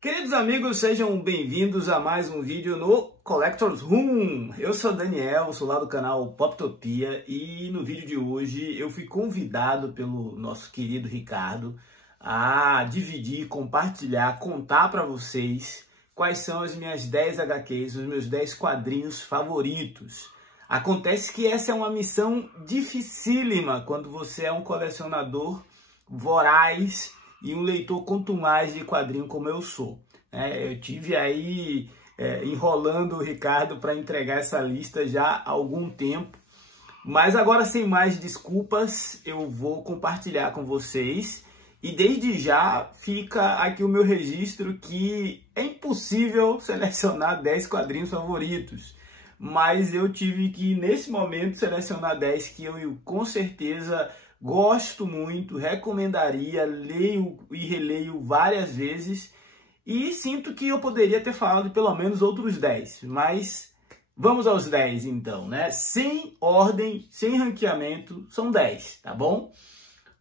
Queridos amigos, sejam bem-vindos a mais um vídeo no Collector's Room. Eu sou Daniel, sou lá do canal Poptopia e no vídeo de hoje eu fui convidado pelo nosso querido Ricardo a dividir, compartilhar, contar para vocês quais são as minhas 10 HQs, os meus 10 quadrinhos favoritos. Acontece que essa é uma missão dificílima quando você é um colecionador voraz e um leitor contumaz de quadrinho como eu sou. Eu tive aí enrolando o Ricardo para entregar essa lista já há algum tempo, mas agora sem mais desculpas eu vou compartilhar com vocês e desde já fica aqui o meu registro que é impossível selecionar 10 quadrinhos favoritos, mas eu tive que nesse momento selecionar 10 que eu com certeza gosto muito, recomendaria, leio e releio várias vezes e sinto que eu poderia ter falado de pelo menos outros 10, mas vamos aos 10 então, né? Sem ordem, sem ranqueamento, são 10, tá bom?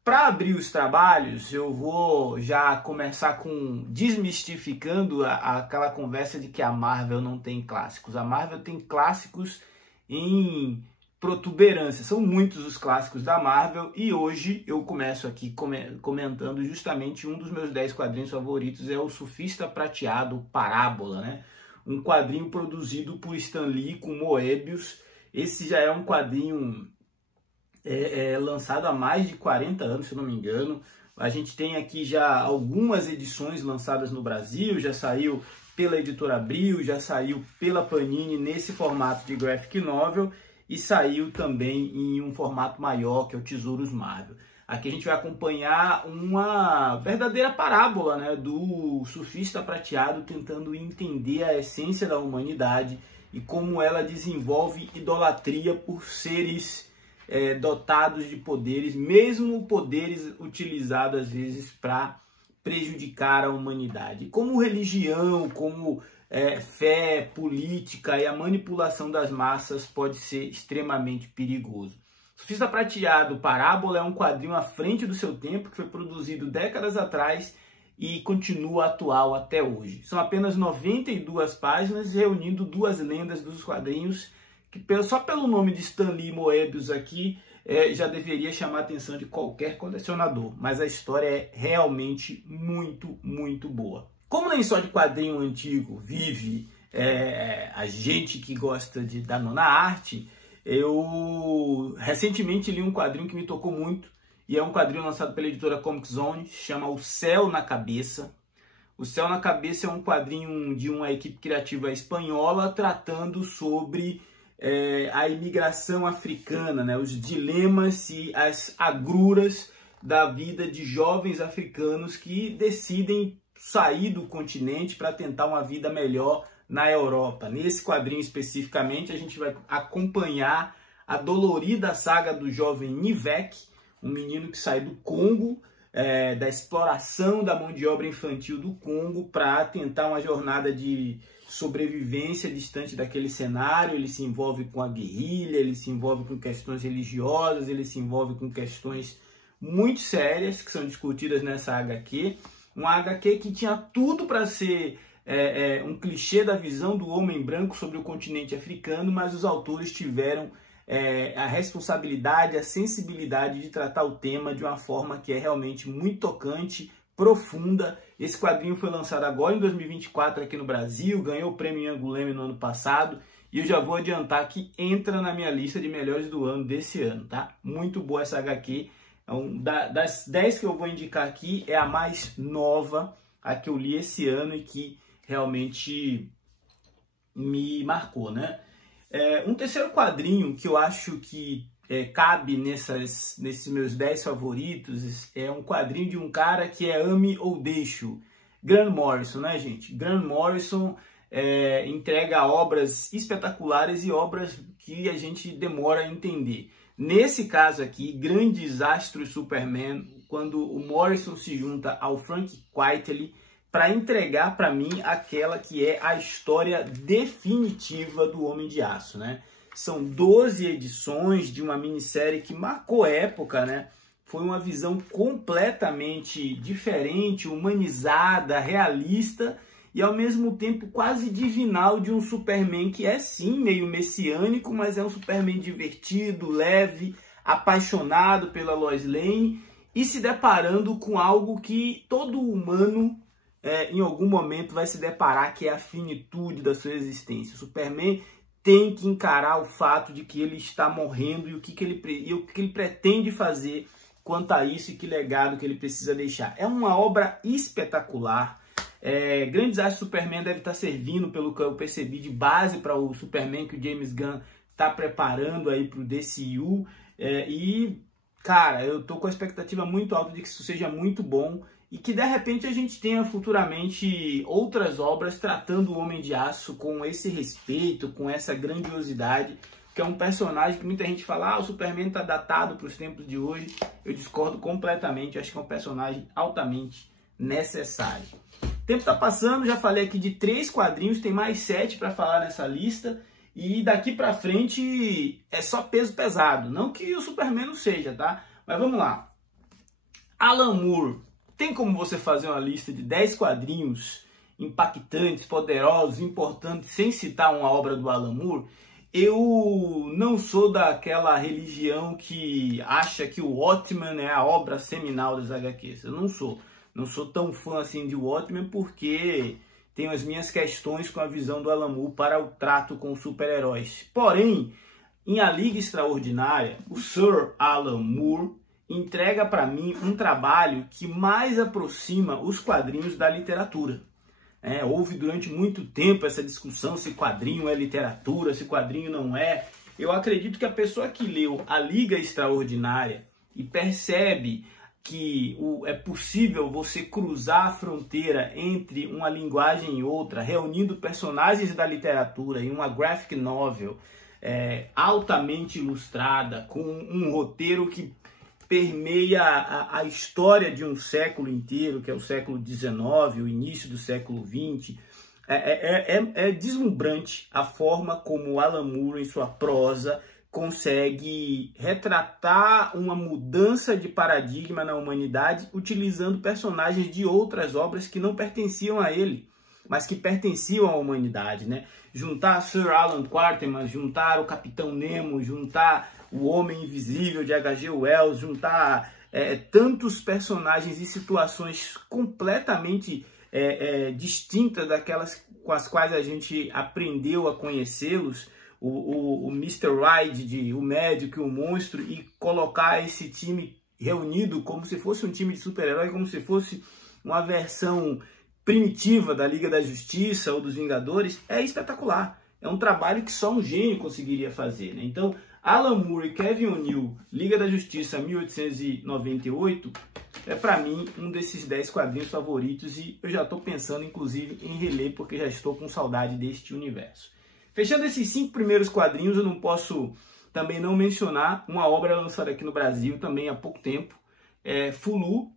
Para abrir os trabalhos, eu vou já começar com desmistificando aquela conversa de que a Marvel não tem clássicos. A Marvel tem clássicos em protuberância, são muitos os clássicos da Marvel e hoje eu começo aqui comentando justamente um dos meus 10 quadrinhos favoritos, é o Surfista Prateado Parábola, né? Um quadrinho produzido por Stan Lee com Moebius. Esse já é um quadrinho lançado há mais de 40 anos, se eu não me engano. A gente tem aqui já algumas edições lançadas no Brasil, já saiu pela Editora Abril, já saiu pela Panini nesse formato de graphic novel, e saiu também em um formato maior, que é o Tesouros Marvel. Aqui a gente vai acompanhar uma verdadeira parábola, né, do surfista prateado tentando entender a essência da humanidade e como ela desenvolve idolatria por seres dotados de poderes, mesmo poderes utilizados às vezes para prejudicar a humanidade. Como religião, como fé, política e a manipulação das massas pode ser extremamente perigoso. Surfista Prateado Parábola é um quadrinho à frente do seu tempo, que foi produzido décadas atrás e continua atual até hoje. São apenas 92 páginas, reunindo duas lendas dos quadrinhos, que só pelo nome de Stan Lee Moebius aqui já deveria chamar a atenção de qualquer colecionador, mas a história é realmente muito, muito boa. Como nem só de quadrinho antigo vive a gente que gosta da nona arte, eu recentemente li um quadrinho que me tocou muito, e é um quadrinho lançado pela editora Comic Zone, chama O Céu na Cabeça. O Céu na Cabeça é um quadrinho de uma equipe criativa espanhola tratando sobre a imigração africana, né? Os dilemas e as agruras da vida de jovens africanos que decidem sair do continente para tentar uma vida melhor na Europa. Nesse quadrinho especificamente, a gente vai acompanhar a dolorida saga do jovem Nivek, um menino que sai do Congo, da exploração da mão de obra infantil do Congo, para tentar uma jornada de sobrevivência distante daquele cenário. Ele se envolve com a guerrilha, ele se envolve com questões religiosas, ele se envolve com questões muito sérias que são discutidas nessa HQ. Uma HQ que tinha tudo para ser um clichê da visão do homem branco sobre o continente africano, mas os autores tiveram a responsabilidade, a sensibilidade de tratar o tema de uma forma que é realmente muito tocante, profunda. Esse quadrinho foi lançado agora em 2024 aqui no Brasil, ganhou o prêmio Angoulême no ano passado, e eu já vou adiantar que entra na minha lista de melhores do ano desse ano, tá? Muito boa essa HQ. Das 10 que eu vou indicar aqui, é a mais nova, a que eu li esse ano e que realmente me marcou, né? Um terceiro quadrinho que eu acho que cabe nesses meus 10 favoritos é um quadrinho de um cara que é ame ou deixo, Grant Morrison, né, gente? Grant Morrison entrega obras espetaculares e obras que a gente demora a entender. Nesse caso aqui, Grandes Astros Superman, quando o Morrison se junta ao Frank Quitely para entregar para mim aquela que é a história definitiva do Homem de Aço, né? São 12 edições de uma minissérie que marcou época, né? foi uma visão completamente diferente, humanizada, realista e ao mesmo tempo quase divinal de um Superman que é sim meio messiânico, mas é um Superman divertido, leve, apaixonado pela Lois Lane e se deparando com algo que todo humano em algum momento vai se deparar, que é a finitude da sua existência. O Superman tem que encarar o fato de que ele está morrendo e o que ele pretende fazer quanto a isso e que legado que ele precisa deixar. É uma obra espetacular. Grande Desastre Superman deve estar servindo, pelo que eu percebi, de base para o Superman que o James Gunn está preparando aí para o DCU. Cara, eu tô com a expectativa muito alta de que isso seja muito bom e que de repente a gente tenha futuramente outras obras tratando o Homem de Aço com esse respeito, com essa grandiosidade, que é um personagem que muita gente fala, o Superman tá datado para os tempos de hoje. Eu discordo completamente, eu acho que é um personagem altamente necessário. O tempo tá passando, já falei aqui de 3 quadrinhos, tem mais 7 para falar nessa lista. E daqui pra frente é só peso pesado. Não que o Superman não seja, tá? Mas vamos lá. Alan Moore. Tem como você fazer uma lista de 10 quadrinhos impactantes, poderosos, importantes, sem citar uma obra do Alan Moore? Eu não sou daquela religião que acha que o Watchmen é a obra seminal das HQs. Eu não sou. Não sou tão fã assim de Watchmen porque tenho as minhas questões com a visão do Alan Moore para o trato com super-heróis. Porém, em A Liga Extraordinária, o Sir Alan Moore entrega para mim um trabalho que mais aproxima os quadrinhos da literatura. Houve durante muito tempo essa discussão se quadrinho é literatura, se quadrinho não é. Eu acredito que a pessoa que leu A Liga Extraordinária e percebe que é possível você cruzar a fronteira entre uma linguagem e outra, reunindo personagens da literatura em uma graphic novel altamente ilustrada, com um roteiro que permeia a história de um século inteiro, que é o século XIX, o início do século XX. É deslumbrante a forma como o Alan Moore, em sua prosa, consegue retratar uma mudança de paradigma na humanidade utilizando personagens de outras obras que não pertenciam a ele, mas que pertenciam à humanidade, né? Juntar Sir Alan Quatermain, juntar o Capitão Nemo, juntar o Homem Invisível de H.G. Wells, juntar tantos personagens e situações completamente distintas daquelas com as quais a gente aprendeu a conhecê-los, o Mr. Hyde, o médico e o monstro, e colocar esse time reunido como se fosse um time de super-herói, como se fosse uma versão primitiva da Liga da Justiça ou dos Vingadores, é espetacular. É um trabalho que só um gênio conseguiria fazer, né? Então, Alan Moore e Kevin O'Neill, Liga da Justiça 1898, é para mim um desses 10 quadrinhos favoritos e eu já estou pensando inclusive em reler porque já estou com saudade deste universo. Fechando esses 5 primeiros quadrinhos, eu não posso também não mencionar uma obra lançada aqui no Brasil também há pouco tempo, Fulu,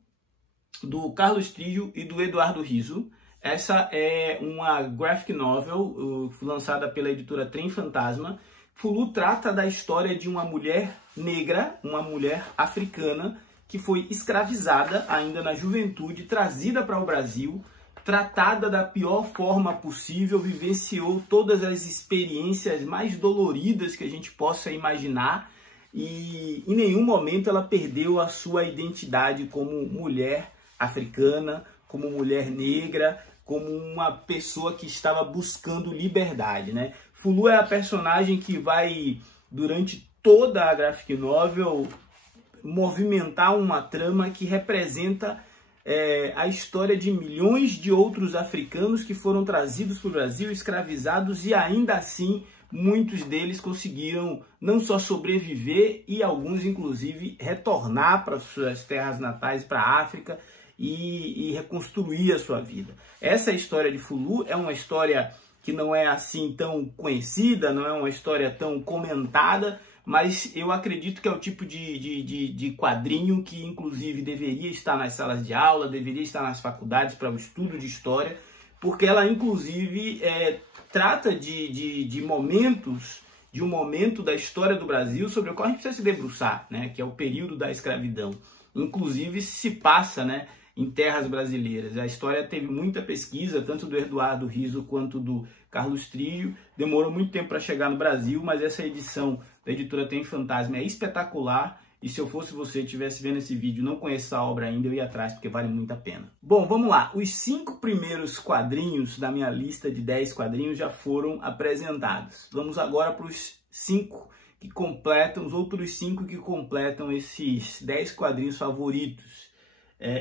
do Carlos Trillo e do Eduardo Rizzo. Essa é uma graphic novel lançada pela editora Trem Fantasma. Fulu trata da história de uma mulher negra, uma mulher africana, que foi escravizada ainda na juventude, trazida para o Brasil, tratada da pior forma possível, vivenciou todas as experiências mais doloridas que a gente possa imaginar e em nenhum momento ela perdeu a sua identidade como mulher africana, como mulher negra, como uma pessoa que estava buscando liberdade, né? Fulu é a personagem que vai, durante toda a graphic novel, movimentar uma trama que representa a história de milhões de outros africanos que foram trazidos para o Brasil, escravizados, e ainda assim muitos deles conseguiram não só sobreviver e alguns inclusive retornar para suas terras natais, para a África, e reconstruir a sua vida. Essa história de Fulu é uma história que não é assim tão conhecida, não é uma história tão comentada, mas eu acredito que é o tipo de quadrinho que inclusive deveria estar nas salas de aula, deveria estar nas faculdades para o estudo de história, porque ela inclusive trata de momentos, de um momento da história do Brasil sobre o qual a gente precisa se debruçar, né? Que é o período da escravidão. inclusive se passa, né, em terras brasileiras. A história teve muita pesquisa, tanto do Eduardo Riso quanto do Carlos Trillo. Demorou muito tempo para chegar no Brasil, mas essa edição da editora Tem Fantasma é espetacular. E se eu fosse você, estivesse vendo esse vídeo e não conhece essa obra ainda, eu ia atrás, porque vale muito a pena. Bom, vamos lá. Os 5 primeiros quadrinhos da minha lista de 10 quadrinhos já foram apresentados. Vamos agora para os 5 que completam, os outros 5 que completam esses 10 quadrinhos favoritos.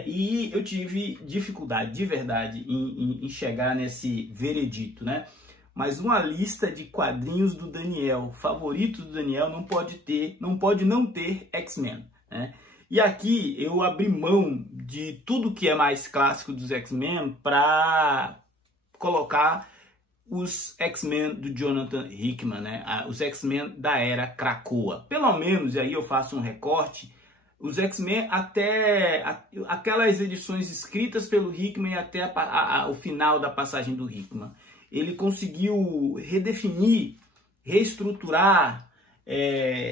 E eu tive dificuldade, de verdade, em chegar nesse veredito, né? Mas uma lista de quadrinhos do Daniel, favoritos do Daniel, não pode não ter X-Men, né? E aqui eu abri mão de tudo que é mais clássico dos X-Men para colocar os X-Men do Jonathan Hickman, né? Os X-Men da era Krakoa. Pelo menos, e aí eu faço um recorte, os X-Men até aquelas edições escritas pelo Hickman e até o final da passagem do Hickman. Ele conseguiu redefinir, reestruturar,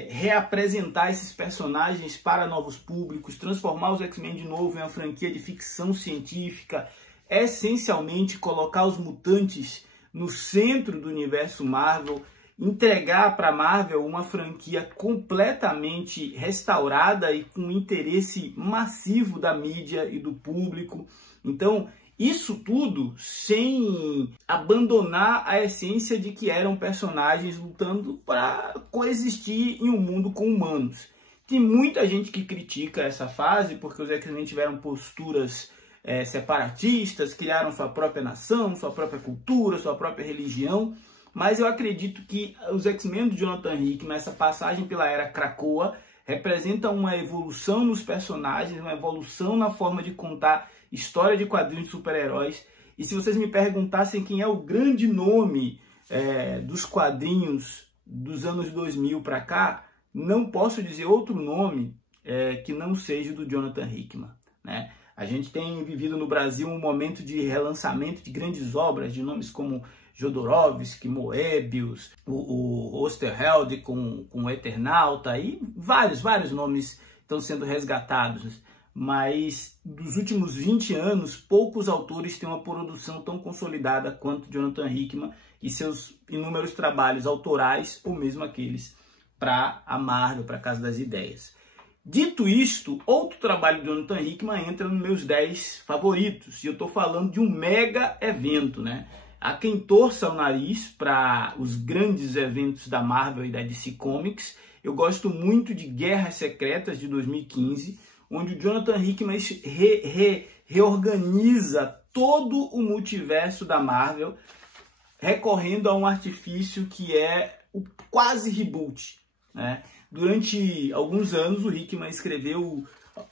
reapresentar esses personagens para novos públicos, transformar os X-Men de novo em uma franquia de ficção científica, essencialmente colocar os mutantes no centro do universo Marvel, entregar para a Marvel uma franquia completamente restaurada e com interesse massivo da mídia e do público. Então, isso tudo sem abandonar a essência de que eram personagens lutando para coexistir em um mundo com humanos. Tem muita gente que critica essa fase porque os X-Men tiveram posturas separatistas, criaram sua própria nação, sua própria cultura, sua própria religião. Mas eu acredito que os X-Men do Jonathan Hickman, essa passagem pela era Krakoa, representa uma evolução nos personagens, uma evolução na forma de contar história de quadrinhos de super-heróis. E se vocês me perguntassem quem é o grande nome dos quadrinhos dos anos 2000 para cá, não posso dizer outro nome que não seja do Jonathan Hickman, né? A gente tem vivido no Brasil um momento de relançamento de grandes obras, de nomes como Jodorowsky, Moebius, o Osterheld com o Eternauta, e vários nomes estão sendo resgatados. Mas dos últimos 20 anos, poucos autores têm uma produção tão consolidada quanto Jonathan Hickman e seus inúmeros trabalhos autorais, ou mesmo aqueles para a Marvel, para a Casa das Ideias. Dito isto, outro trabalho de Jonathan Hickman entra nos meus 10 favoritos, e eu estou falando de um mega evento, né? Há quem torça o nariz para os grandes eventos da Marvel e da DC Comics. Eu gosto muito de Guerras Secretas de 2015, onde o Jonathan Hickman reorganiza todo o multiverso da Marvel, recorrendo a um artifício que é o quase reboot, né? Durante alguns anos, o Hickman escreveu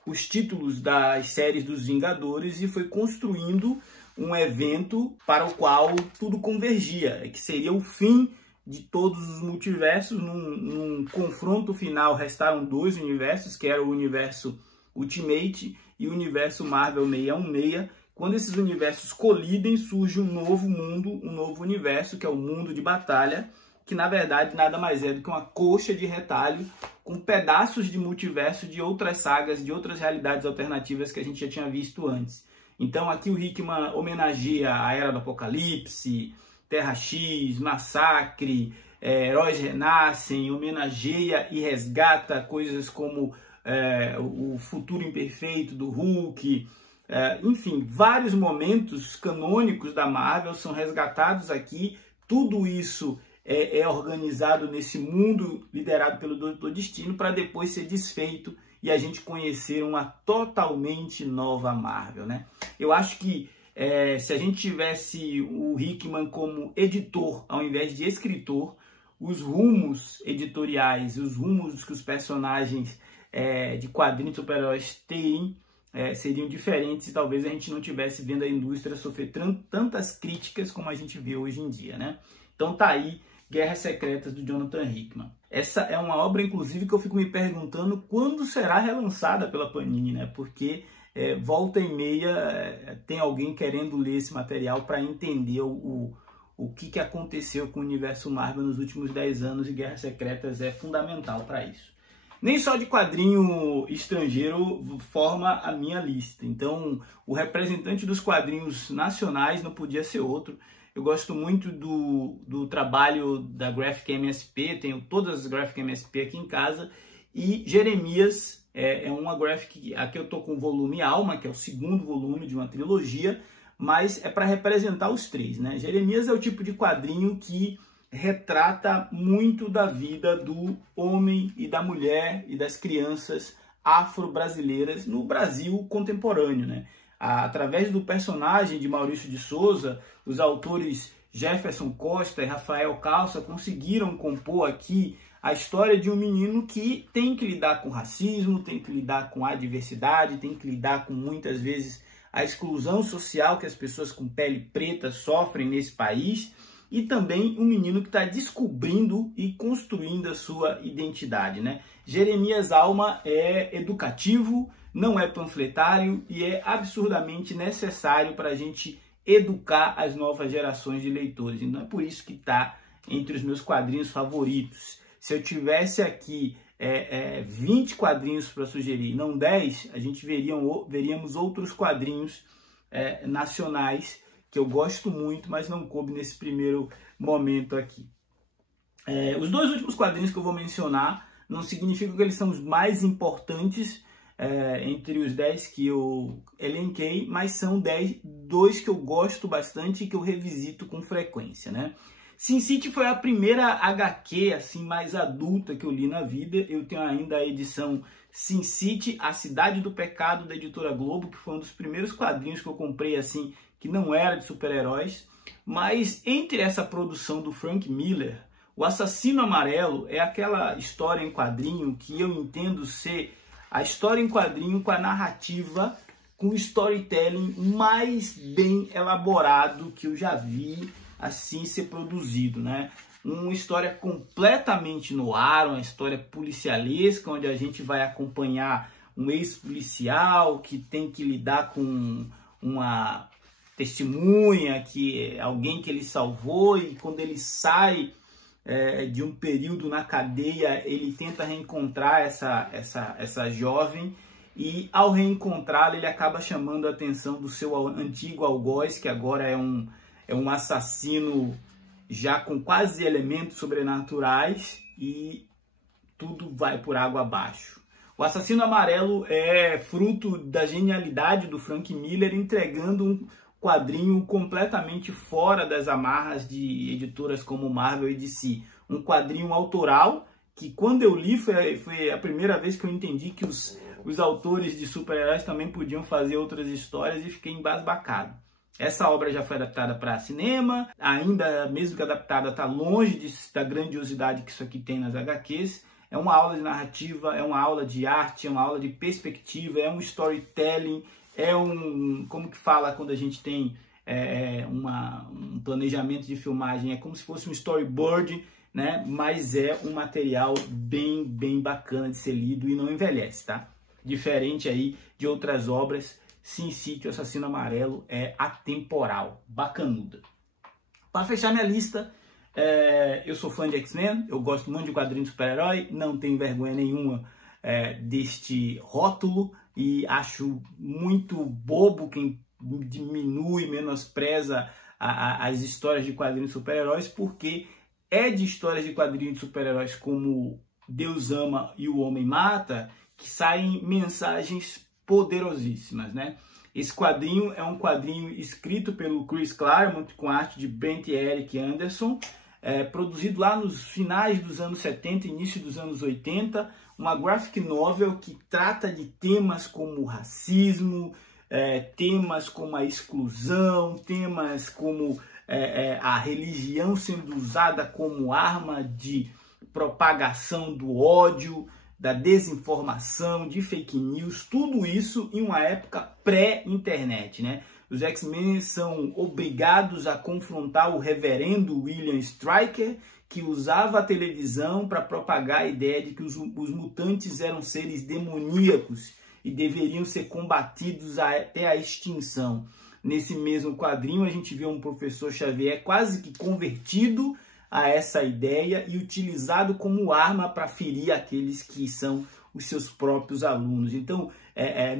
os títulos das séries dos Vingadores e foi construindo um evento para o qual tudo convergia, que seria o fim de todos os multiversos. Num confronto final, restaram 2 universos, que era o universo Ultimate e o universo Marvel 616. Quando esses universos colidem, surge um novo mundo, um novo universo, que é o mundo de batalha, que na verdade nada mais é do que uma coxa de retalho com pedaços de multiverso de outras sagas, de outras realidades alternativas que a gente já tinha visto antes. Então aqui o Hickman homenageia a Era do Apocalipse, Terra X, Massacre, Heróis Renascem, homenageia e resgata coisas como o Futuro Imperfeito do Hulk. Enfim, vários momentos canônicos da Marvel são resgatados aqui. Tudo isso é organizado nesse mundo liderado pelo Doutor Destino para depois ser desfeito e a gente conhecer uma totalmente nova Marvel, né? Eu acho que se a gente tivesse o Hickman como editor ao invés de escritor, os rumos editoriais, os rumos que os personagens de quadrinhos de super-heróis têm seriam diferentes e talvez a gente não tivesse vendo a indústria sofrer tantas críticas como a gente vê hoje em dia, né? Então tá aí Guerras Secretas do Jonathan Hickman. Essa é uma obra, inclusive, que eu fico me perguntando quando será relançada pela Panini, né? Porque volta e meia tem alguém querendo ler esse material para entender o que aconteceu com o universo Marvel nos últimos 10 anos, e Guerras Secretas é fundamental para isso. Nem só de quadrinho estrangeiro forma a minha lista. Então, o representante dos quadrinhos nacionais não podia ser outro. Eu gosto muito do trabalho da Graphic MSP, tenho todas as Graphic MSP aqui em casa. E Jeremias é uma Graphic, aqui eu estou com o volume Alma, que é o segundo volume de uma trilogia, mas é para representar os três, né? Jeremias é o tipo de quadrinho que retrata muito da vida do homem e da mulher e das crianças afro-brasileiras no Brasil contemporâneo, né? Através do personagem de Maurício de Souza, os autores Jefferson Costa e Rafael Calça conseguiram compor aqui a história de um menino que tem que lidar com racismo, tem que lidar com a diversidade, tem que lidar com muitas vezes a exclusão social que as pessoas com pele preta sofrem nesse país, e também um menino que está descobrindo e construindo a sua identidade, né? Jeremias Alma é educativo, não é panfletário e é absurdamente necessário para a gente educar as novas gerações de leitores. Então é por isso que está entre os meus quadrinhos favoritos. Se eu tivesse aqui 20 quadrinhos para sugerir, não 10, a gente veríamos outros quadrinhos nacionais que eu gosto muito, mas não coube nesse primeiro momento aqui. Os dois últimos quadrinhos que eu vou mencionar não significam que eles são os mais importantes entre os 10 que eu elenquei, mas são dois que eu gosto bastante e que eu revisito com frequência, né? Sin City foi a primeira HQ assim, mais adulta que eu li na vida. Eu tenho ainda a edição Sin City, A Cidade do Pecado, da Editora Globo, que foi um dos primeiros quadrinhos que eu comprei assim, que não era de super-heróis. Mas entre essa produção do Frank Miller, O Assassino Amarelo é aquela história em quadrinho que eu entendo ser a história em quadrinho com a narrativa, com o storytelling mais bem elaborado que eu já vi assim ser produzido, né? Uma história completamente no ar, uma história policialesca, onde a gente vai acompanhar um ex-policial que tem que lidar com uma testemunha, que é alguém que ele salvou, e quando ele sai de um período na cadeia, ele tenta reencontrar essa jovem, e ao reencontrá-la ele acaba chamando a atenção do seu antigo algoz, que agora é um assassino já com quase elementos sobrenaturais, e tudo vai por água abaixo. O Assassino Amarelo é fruto da genialidade do Frank Miller, entregando um quadrinho completamente fora das amarras de editoras como Marvel e DC. Um quadrinho autoral que, quando eu li, foi a primeira vez que eu entendi que os autores de super-heróis também podiam fazer outras histórias, e fiquei embasbacado. Essa obra já foi adaptada para cinema, ainda mesmo que adaptada está longe da grandiosidade que isso aqui tem nas HQs. É uma aula de narrativa, é uma aula de arte, é uma aula de perspectiva, é um storytelling, como que fala quando a gente tem um planejamento de filmagem, é como se fosse um storyboard, né? Mas é um material bem bacana de ser lido e não envelhece, tá? Diferente aí de outras obras, Sin City, O Assassino Amarelo é atemporal, bacanuda. Para fechar minha lista, eu sou fã de X-Men, eu gosto muito de quadrinhos de super-herói, não tenho vergonha nenhuma deste rótulo, e acho muito bobo quem diminui, menospreza as histórias de quadrinhos de super-heróis, porque é de histórias de quadrinhos de super-heróis como Deus Ama e o Homem Mata que saem mensagens poderosíssimas, né? Esse quadrinho é um quadrinho escrito pelo Chris Claremont com arte de Brent e Eric Anderson, produzido lá nos finais dos anos 70, início dos anos 80, uma graphic novel que trata de temas como o racismo, temas como a exclusão, temas como a religião sendo usada como arma de propagação do ódio, da desinformação, de fake news, tudo isso em uma época pré-internet, né? Os X-Men são obrigados a confrontar o reverendo William Stryker, que usava a televisão para propagar a ideia de que os mutantes eram seres demoníacos e deveriam ser combatidos até a extinção. Nesse mesmo quadrinho a gente vê um professor Xavier quase que convertido a essa ideia e utilizado como arma para ferir aqueles que são os seus próprios alunos. Então,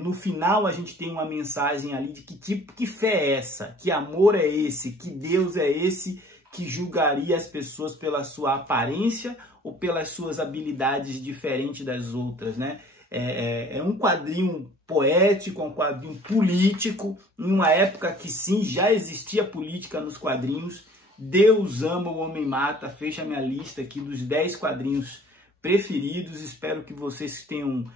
no final a gente tem uma mensagem ali de que fé é essa, que amor é esse, que Deus é esse que julgaria as pessoas pela sua aparência ou pelas suas habilidades diferentes das outras, né? É um quadrinho poético, um quadrinho político, em uma época que sim, já existia política nos quadrinhos. Deus ama, o homem mata, fecha a minha lista aqui dos 10 quadrinhos preferidos. Espero que vocês tenham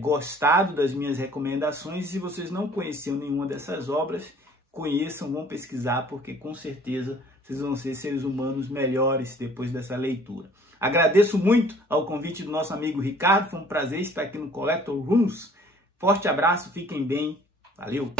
gostado das minhas recomendações. Se vocês não conheciam nenhuma dessas obras, conheçam, vão pesquisar, porque com certeza vocês vão ser seres humanos melhores depois dessa leitura. Agradeço muito ao convite do nosso amigo Ricardo, foi um prazer estar aqui no Collector Rooms. Forte abraço, fiquem bem, valeu!